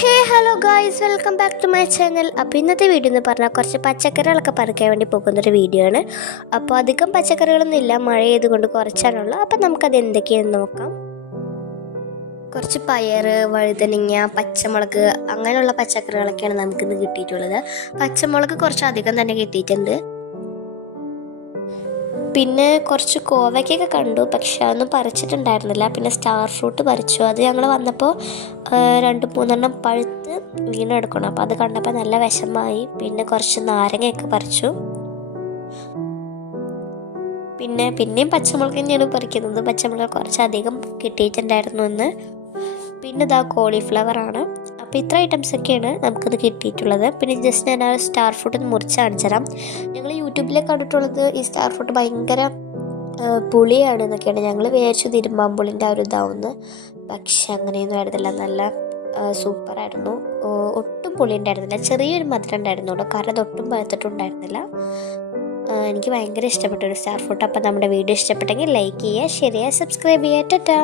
Hey hello guys, welcome back to my channel. അപ്പോൾ ഇന്നത്തെ video എന്ന് പറഞ്ഞാൽ കുറച്ച് പച്ചക്കറികളൊക്കെ പറിക്കാൻ വേണ്ടി പോകുന്നൊരു വീഡിയോ ആണ്. അപ്പോൾ അധികം പച്ചക്കറികളൊന്നും ഇല്ല, മഴ ചെയ്തുകൊണ്ട് കുറച്ചാണുള്ളൂ. അപ്പോൾ നമുക്കത് എന്തൊക്കെയാണെന്ന് നോക്കാം. കുറച്ച് പയർ, വഴുതനങ്ങ, പച്ചമുളക് അങ്ങനെയുള്ള പച്ചക്കറികളൊക്കെയാണ് നമുക്കിന്ന് കിട്ടിയിട്ടുള്ളത്. പച്ചമുളക് കുറച്ചധികം തന്നെ കിട്ടിയിട്ടുണ്ട്. പിന്നെ കുറച്ച് കോവയ്ക്കൊക്കെ കണ്ടു, പക്ഷെ അതൊന്നും പറിച്ചിട്ടുണ്ടായിരുന്നില്ല. പിന്നെ സ്റ്റാർ ഫ്രൂട്ട് പറിച്ചു. അത് ഞങ്ങൾ വന്നപ്പോൾ 2-3 പഴുത്ത് വീണെടുക്കണം. അപ്പോൾ അത് കണ്ടപ്പോൾ നല്ല വിഷമായി. പിന്നെ കുറച്ച് നാരങ്ങയൊക്കെ പറിച്ചു. പിന്നെയും പച്ചമുളക് തന്നെയാണ് പറിക്കുന്നത്. പച്ചമുളക് കുറച്ചധികം കിട്ടിയിട്ടുണ്ടായിരുന്നു എന്ന്. പിന്നെ ഇതാ കോളിഫ്ലവറാണ്. അപ്പോൾ ഇത്ര ഐറ്റംസൊക്കെയാണ് നമുക്കിത് കിട്ടിയിട്ടുള്ളത്. പിന്നെ ജസ്റ്റ് ഞാൻ ആ സ്റ്റാർ ഫ്രൂട്ട് മുറിച്ച് കാണിച്ചു തരാം. ഞങ്ങൾ യൂട്യൂബിൽ കണ്ടിട്ടുള്ളത് ഈ സ്റ്റാർ ഫ്രൂട്ട് ഭയങ്കര പുളിയാണ് എന്നൊക്കെയാണ്. ഞങ്ങൾ വിചാരിച്ചു തിരുമ്പാമ്പുളിൻ്റെ ആ ഒരു ഇതാവുന്നു. പക്ഷെ അങ്ങനെയൊന്നും ആയിരുന്നില്ല, നല്ല സൂപ്പറായിരുന്നു. ഒട്ടും പുളി ഉണ്ടായിരുന്നില്ല, ചെറിയൊരു മധുരം ഉണ്ടായിരുന്നുള്ളൂ. കാരണം അതൊട്ടും പഴുത്തിട്ടുണ്ടായിരുന്നില്ല. എനിക്ക് ഭയങ്കര ഇഷ്ടപ്പെട്ടൊരു സ്റ്റാർ ഫ്രൂട്ട്. അപ്പോൾ നമ്മുടെ വീഡിയോ ഇഷ്ടപ്പെട്ടെങ്കിൽ ലൈക്ക് ചെയ്യുക, ഷെയർ ചെയ്യുക, സബ്സ്ക്രൈബ് ചെയ്യുക. ടാറ്റാ.